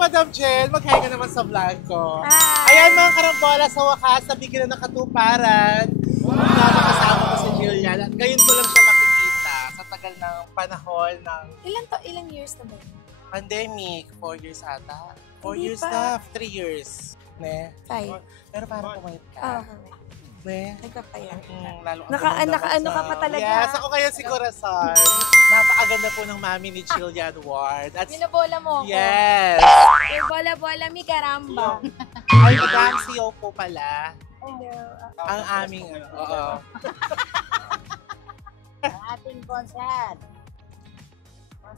Madam Jen, maghahinga naman sa vlog ko. Ayan mga karambola, sa wakas, nabigyan na ng katuparan. Nakakasama ko si Jillian at ngayon ko lang siya makikita sa tagal ng panahon ng... Ilang years na ba? Pandemic, 4 years ata. 4 Hindi years pa. na, 3 years. Ne? 5. Pero parang pumayat ka. Ne? Nagkapaya. Lalo Naka-ano ka pa talaga. Yes, ako ngayon si Corazon. Napakaganda po ng mami ni Jillian Ward. At Binabola mo ako. yes! Bola-bola, mi karamba. Ay, Madam CEO po pala. Hello. Ang aming, oo. Ating concert.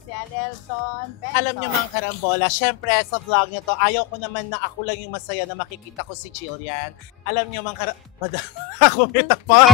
Si Adelson Benson. Alam niyo mga karambola, syempre sa vlog niya to, ayaw ko naman na ako lang yung masaya na makikita ko si Jillian. Alam niyo mga karambola, ako may tapat.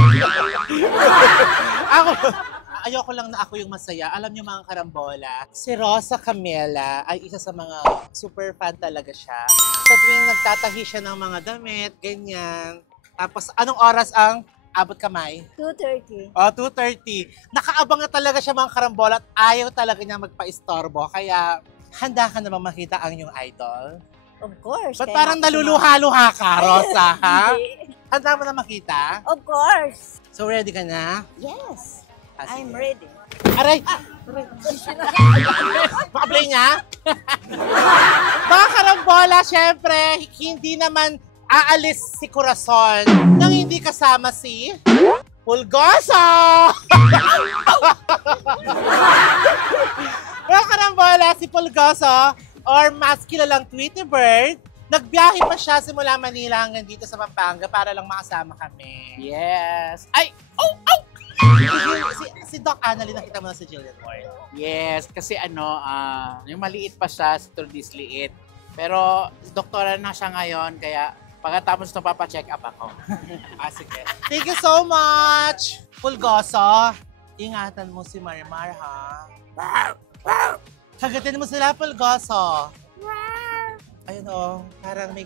Ayaw ko lang na ako yung masaya. Alam niyo mga karambola, si Rosa Camela ay isa sa mga super fan talaga siya. Sa tuwing nagtatahi siya ng mga damit, ganyan. Tapos anong oras ang abot kamay? 2:30. O, 2:30. Nakaabang na talaga siya mga karambola at ayaw talaga niya magpa-istorbo. Kaya, handa ka na bang makita ang iyong idol? Of course. Ba't parang naluluha-luha ka, Rosa, ha? Hindi. Handa mo na makita? Of course. So, ready ka na? Yes. Sige. I'm ready. Aray! Makablay niya? Mga karambola, syempre, hindi naman aalis si Corazon nang hindi kasama si Pulgoso! Mga karambola, si Pulgoso, or mas kilalang Tweety Bird, nagbiyahe pa siya simula Manila hanggang dito sa Pampanga para lang makasama kami. Yes. Ay! Oh! Oh! Si Doc Annalyn, nakita mo na si Jillian Ward. Yes, kasi yung maliit pa siya, si Turdis liit. Pero doktora na siya ngayon, kaya pagkatapos ito, papacheck up ako. Sige. Thank you so much, Pulgoso. Ingatan mo si Marimar, ha? Kagatin mo sila, Pulgoso. Ayun o, parang may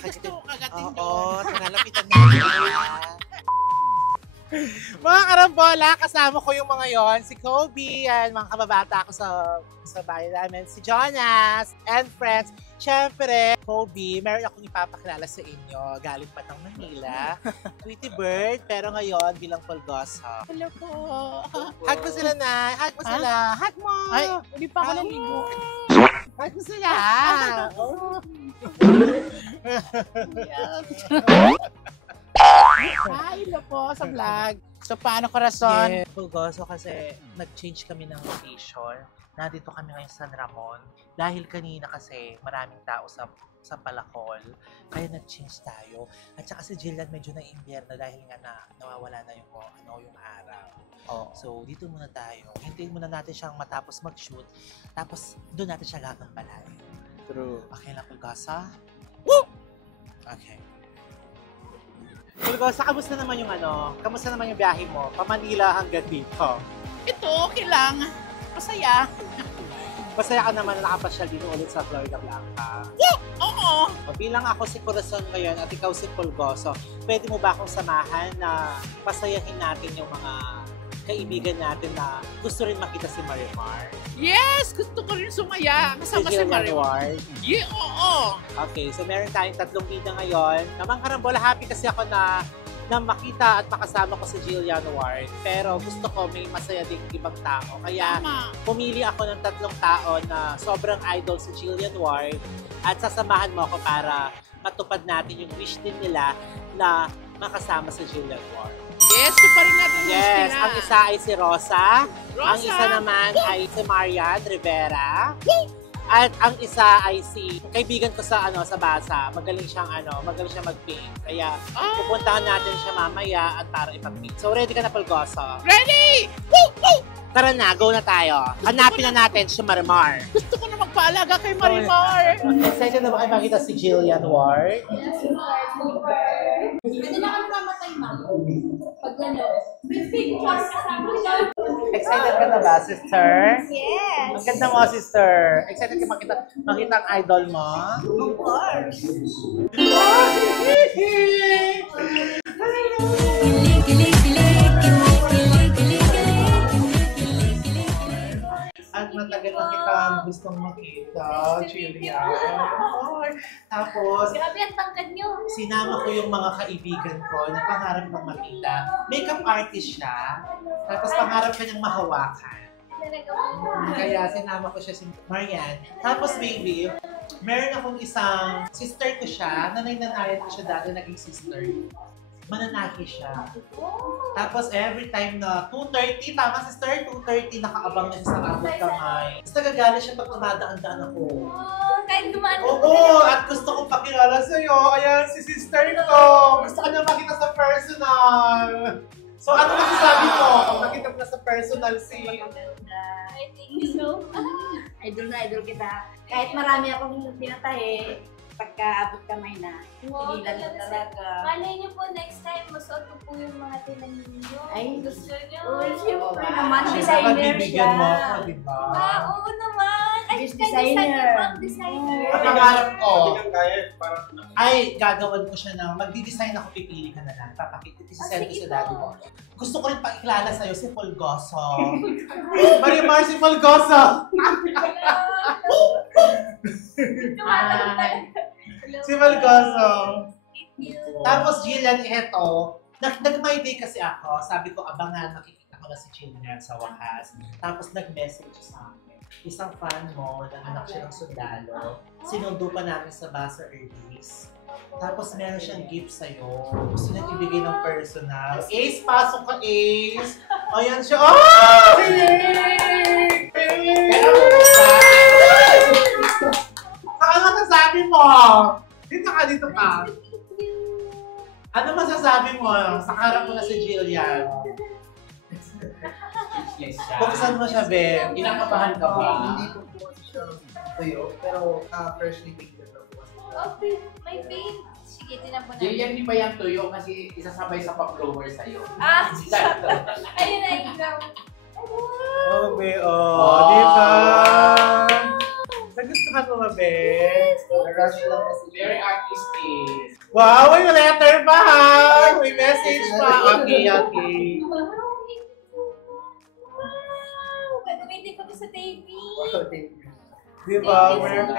gusto kagatin Oo, nalapitan na. Mga karambola, kasama ko yung mga yon, si Kobe, yan, mga kababata ko sa bahay namin, si Jonas, and friends. Siyempre, Kobe, meron akong ipapakilala sa inyo, galing pa ng Manila, Tweety Bird, pero ngayon bilang Pulgoso. Hello po. Hug mo sila na, hug mo sila, hug mo! Ay, hindi pa ako naligo. Hug mo sila! Hi, hello po sa vlog. So, paano, Corazon? Yeah, Pulgoso, kasi nag-change kami ng location. Nandito kami ngayon sa San Ramon. Dahil kanina kasi maraming tao sa Palacol. Kaya nag-change tayo. At saka si Jillian medyo na-imbierno dahil nga nawawala na yung araw. Oh. So, dito muna tayo. Hintayin muna natin siyang matapos mag-shoot. Tapos, doon natin siya gagampalain. True. Okay lang, Pulgoso? Woo! Okay. Pulgoso, kamusta naman kamusta naman yung biyahe mo? Pa Manila hanggang dito. Ito, okay lang. Masaya. Masaya ka naman na nakapasyal din ulit sa Florida Blanca. Yeah! Oo! Bilang ako si Corazon ngayon at ikaw si Pulgoso, pwede mo ba akong samahan na pasayahin natin yung mga kaibigan natin na gusto rin makita si Marimar? Yes! Gusto ko rin sumaya. Kasama si Marimar. Yeah, oo! Okay, so meron tayong 3 bida ngayon. Namang karambola, happy kasi ako na makita at makasama ko si Jillian Ward. Pero gusto ko may masaya ding ibang tao. Kaya pumili ako ng 3 tao na sobrang idol si Jillian Ward at sasamahan mo ako para matupad natin yung wish din nila na makasama si Jillian Ward. Yes, tuparin natin yung wish nila. Ang isa ay si Rosa. Ang isa naman ay si Marian Rivera. At ang isa ay si kaibigan ko sa basa. Magaling siyang mag-paint. Kaya pupuntahan natin siya mamaya at para ipag-paint. So ready ka na, Pulgoso? Ready! Woo! Woo! Tara na, go na tayo. Hanapin na natin si Marimar. Gusto ko na magpaalaga kay Marimar. Excited na ba kayo makita si Jillian Ward? Pwede na kami mamatay, ma'am. Pag gano'n. Excited ka na ba, sister? Yes. Ang ganda mo, sister. Excited ka makita ang idol mo? Of course. At matagal na kitang gustong makita, Jillian. Tapos, Grabe ang tangkad niyo. sinama ko yung mga kaibigan ko na pangarap kong makita. Makeup artist siya, tapos pangarap kanyang mahawakan. Kaya sinama ko siya si Marian. Tapos baby, meron akong isang sister ko siya, nanay-nanayan ko siya dati, naging sister. Mananaki siya. Tapos every time na 2:30, tama sister? 2:30, nakaabang na siya sa abot kamay. Tapos nagagala siya pag tumadaan-daan ako. Kahit dumaan Oo, at gusto kong pakilala sa'yo. Ayan, si sister ko. Gusto ka niya makita sa personal. So, ano masasabi mo kung makita mo na sa personal si... I think so. Idol na idol kita. Kahit marami akong pinatahe, pagka-abot kamay na, tigilan mo talaga. Malay niyo po next time, masuot ko po yung mga tinanin niyo. Ay, gusto niyo. Oh, siyempre naman, Siya sa designer pagbibigyan siya. mo ako, di ba? Oo naman. Ay, She's designer. designer. Designer. Ang pangarap ko, ay gagawin ko siya na magdi-design ako, pipili ka na lang. Isasend ko sa daddy mo. Gusto ko rin pakilala sa'yo si Fulgoso. Marimar, si Fulgoso! Tumatanong talaga. Si Fulgoso. Thank you. Tapos Jillian, eto, nag-my day kasi ako. Sabi ko, abangan, makikita ko na si Jillian sa wakas. Tapos nag-message sa akin. Isang fan mo, nanganak siya ng sundalo. Sinundo pa namin sa Basa Earlies. Tapos meron siyang gift sa'yo. Gusto niya ibigay ng personal. Ace, pasok ka, Ace! Ayan siya. Oh! Saan masasabi mo? Dito ka. Ano masasabi mo? Sa harap mo na si Jillian. Yes, siya. Buksan mo siya, Ben. Kinakabahan ka ba? Hindi ko po siya tuyo, pero freshly baked na po. Okay, may paint. Sige, tinan po natin. Jillian, di ba yung tuyo kasi isasabay sa pa-blower sa'yo? Ah, ayun na, ikaw. Oh, be, oh. Di ba? Nagustuhan mo ba, Ben? Rush lang kasi. Very artistic. Wow, may letter pa, ha? May message pa. Okay. Gagamitin ko to sa taping. Wow, thank you. Di ba? Perfect.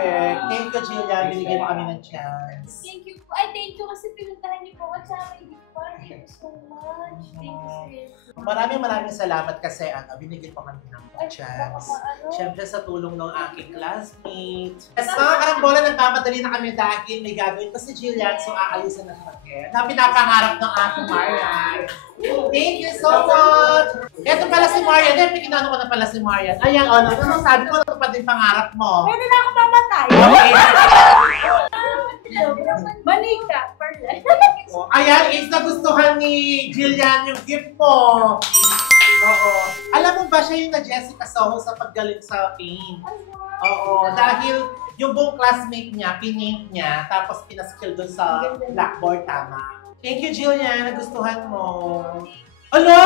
Thank you, Jillian. Binigyan mo kami ng chance. Thank you po. Ay, thank you kasi pinuntahan niyo po ako sa akin. Thank you so much. Thank you, sir. Maraming salamat kasi binigyan mo kami ng chance. Siyempre sa tulong ng aking classmate. Yes, mga karambola, nagmamadali na kami dahil may gagawin ko si Jillian, so aayusin na natin. Na pinapangarap ng aking Marian. Thank you so much! Ito pala si Marian. Pinano ko na pala si Marian. Ayan, ano sabi ko, ito pa din pangarap mo. Pwede na ako mamatay. Okay. Manika, perla. Oh, ayan, is nagustuhan ni Jillian yung gift mo. Oo. Alam mo ba siya yung na Jessica Soho sa paggaling sa paint? Oo, dahil yung buong classmate niya, pinaint niya, tapos pinaskill doon sa blackboard, tama. Thank you, Jillian. Nagustuhan mo. Ano?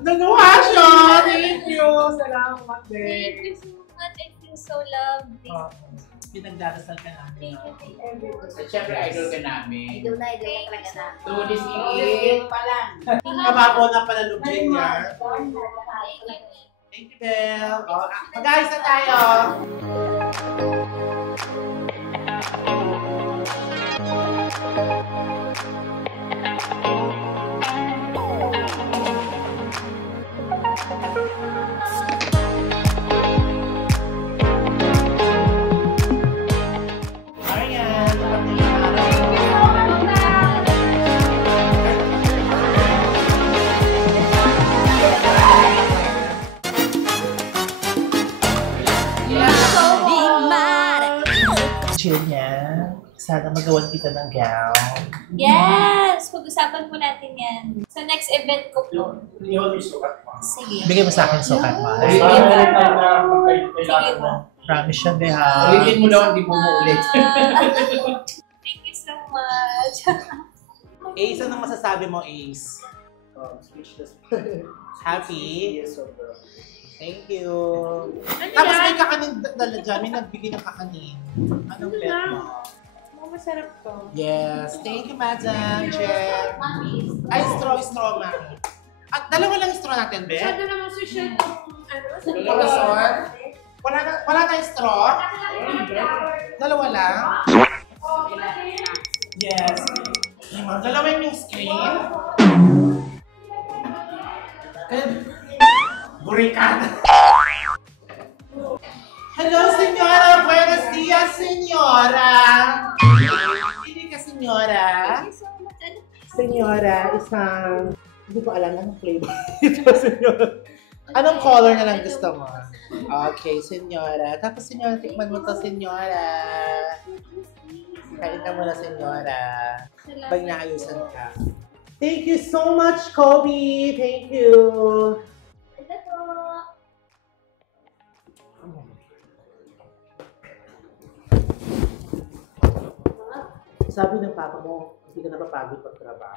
Nagawa siya! Thank you! Salamat, Thank you babe. so much. I feel so loved. Pinagdarasal ka namin. Thank you. At syempre, idol ka namin. Idol na talaga na. To this Idol liit. pa lang. Kabapo na pala lubin niya. Thank you. Thank you, Belle. Mag-ayos na tayo. Marian, Thank you so much. Jillian, sana magawan kita ng gown. Yes! Pag-usapan po natin yan. Sa next event ko po. Yung sukat mo. Sige. Bigay mo sa akin sukat mo. Sige po. Sige po. Promise siya, Beha. Ulitin mo daw, hindi mo uulit. Thank you so much. Ace, anong masasabi mo, Ace? Speechless. Happy? Yes, sobra. Thank you. Tapos may kakanin dala dyan. May nagbigay ng kakanin. Anong bet mo? Masarap to. Yes. Thank you, Madam Jen. Ay, straw, mami. At dalawa lang straw natin, Be? Masyado naman social yung Wala tayong straw? Dalawa lang? Yes. Ay, ma'am, dalawin yung screen. Burikada. Hello, señora. Buenos días, señora. Hindi ka, señora. Señora, isang... Hindi ko alam anong flavor ito, señora. Anong color na lang gusto mo? Okay, señora. Tapos, señora, tikman mo to, señora. Kain ka muna, señora. Pag naayusan ka. Thank you so much, Kobe. Thank you. Sabi ng papa mo, hindi ka napapagod pag-trabaho.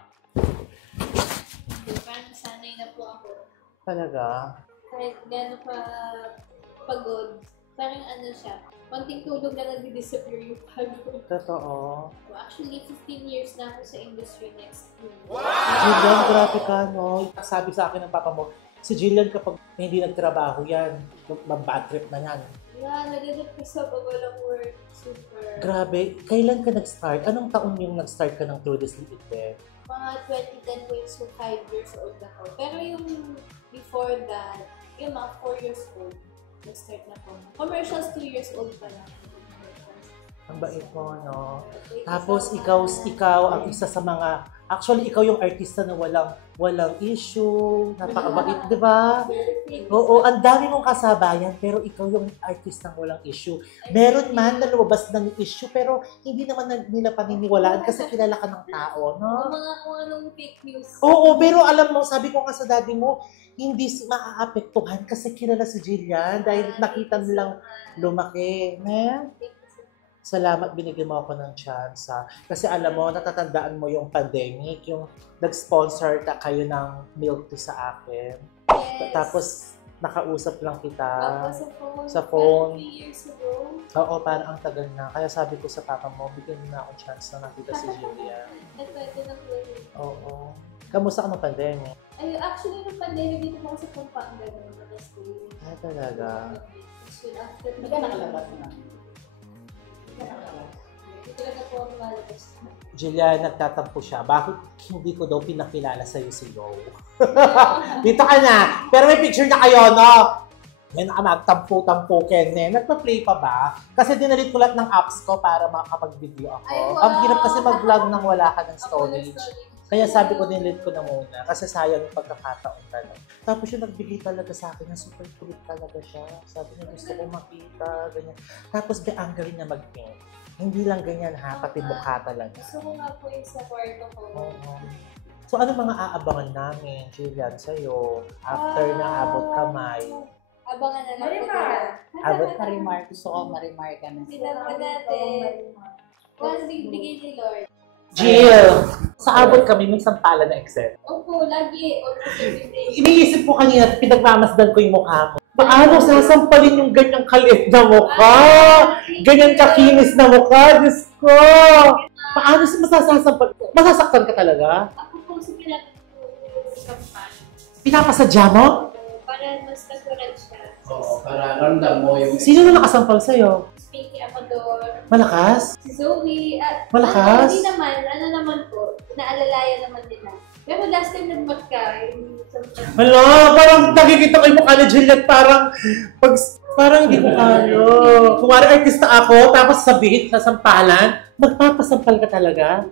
Parang sanay na po ako. Talaga? Kahit gano'n pa pagod, parang ano siya, konting tulog na nag-disappear yung pagod. Totoo. So, actually, 15 years na ako sa industry next year. Jillian, grabe ka, no? Sabi sa akin ng papa mo, si Jillian kapag hindi nagtrabaho yan, mag-bad trip na yan. Yeah, nag-depress ako walang work. Super. Grabe, kailan ka nag-start? Anong taon yung nag-start ka ng Through This Little Bit? Mga 2010 po yung so 5 years old ako. Pero yung before that, yung mga 4 years old, nag-start na po. Commercials 2 years old pa lang. Ang bait mo, no? Tapos ikaw ang isa sa mga, actually ikaw yung artista na walang issue, napakabait, di ba? Oo, ang dami mong kasabayan, pero ikaw yung artista na walang issue. Meron man na lumabas ng issue, pero hindi naman nila paniniwalaan kasi kilala ka ng tao, no? Mga kung anong fake news. Oo, pero alam mo, sabi ko nga sa daddy mo, hindi maaapektuhan kasi kilala si Jillian dahil nakita nilang lumaki. Ne? Salamat binigyan mo ako ng chance. Kasi alam mo, natatandaan mo yung pandemic, yung nag-sponsor kayo ng milk tea sa akin. Yes. Tapos, nakausap lang kita. Ako Sa phone. 3 years ago. Oo, parang ang tagal na. Kaya sabi ko sa papa mo, bigyan mo na ako chance na nakita si Julia. Ito na po. Oo. Kamusta ka ng pandemic? Ay, actually, nung pandemic dito ako sa Pampanga. Ay, talaga. Hindi ka nakalabas na. Hindi talaga po ako malabas. Julia, nagtatampo siya. Bakit hindi ko daw pinakilala sa'yo si Go? Dito ka na. Pero may picture na kayo, no? Yan ang nagtampo-tampo, Ken. Nagpa-play pa ba? Kasi dinalit ko lahat ng apps ko para makapag-video ako. Ay, wow. Ang hirap kasi mag-vlog nang wala ka ng storage. Kaya sabi ko, dinalit ko na muna. Kasi sayang yung pagkakataon talaga. Tapos yung nagbigay talaga sa akin, na super kulit talaga siya. Sabi niya, gusto ko makita, ganyan. Tapos, ang galing na mag-paint. Hindi lang ganyan ha, pati mukha talaga. Gusto ko nga po yung sa kwarto ko. Oo. So, ano mga aabangan namin, Jillian, sa'yo? After ng abot kamay. Abangan na lang po Marimar. nila. Abot Marimar. Gusto ko marimar ka na. Sinabi natin. Once bibigay ni Lord. Jill! Sa abot kami, may sampala na Excel. Opo, lagi. Almost every day. Iniisip ko kanina, pinagmamasdan ko yung mukha mo. Paano sasampalin yung ganyang kaliit na mukha? Ganyan kakinis na mukha, Diyos ko! Paano masasampal? Masasaktan ka talaga? Ako po si Pilapit po yung kampan. Pinapasadya mo? Para mas natural siya. Oo, para ramdam mo yung... Sino na nakasampal sa'yo? Pinky Amador. Malakas? Si Zoe. At Malakas? Hindi naman. Ano naman po. Inaalalayan naman nila. Pero last time nag-mat ka. Hala, parang nakikita ko yung mukha ni Juliet, parang hindi ko kaya. Kung wala artista ako, tapos sabihin sa sampalan, magpapasampal ka talaga?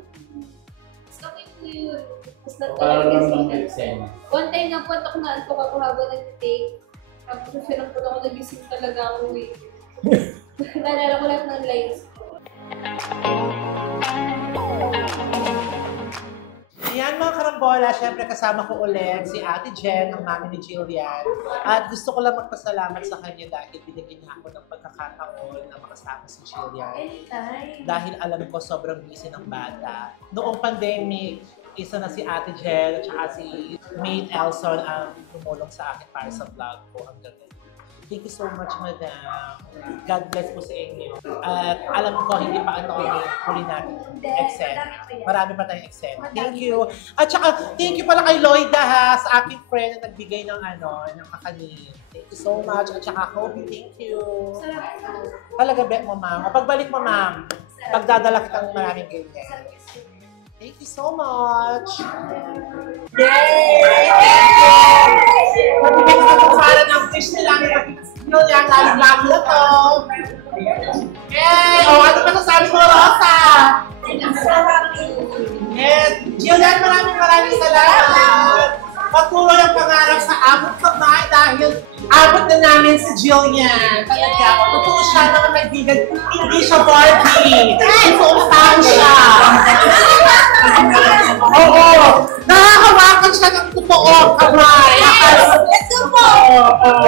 Okay po yun. Mas Para natural ramdam mo kasi. yung scene. One time na po ako na antok ako habang nag-take. Tapos siya lang po ako nagising talaga ako eh. Naalala ko lahat ng lines ko. Karambola, syempre kasama ko ulit si Ate Jen, ang mami ni Jillian. At gusto ko lang magpasalamat sa kanya dahil binigyan niya ako ng pagkakataon na makasama si Jillian. Anytime. Dahil alam ko sobrang busy ng bata. Noong pandemic, isa na si Ate Jen at saka si Maid Elson ang tumulong sa akin para sa vlog ko hanggang ngayon. Thank you so much, Madam. God bless po sa inyo. At alam ko, hindi pa ito huli natin eksena. Marami pa tayong eksena. Thank you. At saka, thank you pala kay Lloyda ha, sa aking friend na nagbigay ng ng kakanin. Thank you so much. At saka, Kobe, thank you. Talaga, bet mo, ma'am. O pagbalik mo, ma'am, pagdadala kitang maraming ganyan. Thank you so much. Yay! Thank you! Magbigay ka ng para ng fish nila. Yun yan, lalo-lalo na to. Yay! O, ano pa sasabi mo, Rosa? Yes! Julian, maraming salamat. Patuloy ang pangarap sa abot kamay dahil abot na namin si Jillian. Talaga, totoo siya ng kaibigan. Hindi siya Barbie. Totoo siya. Oo. Nakakawakan siya ng totoo kamay. Let's go po! Oo.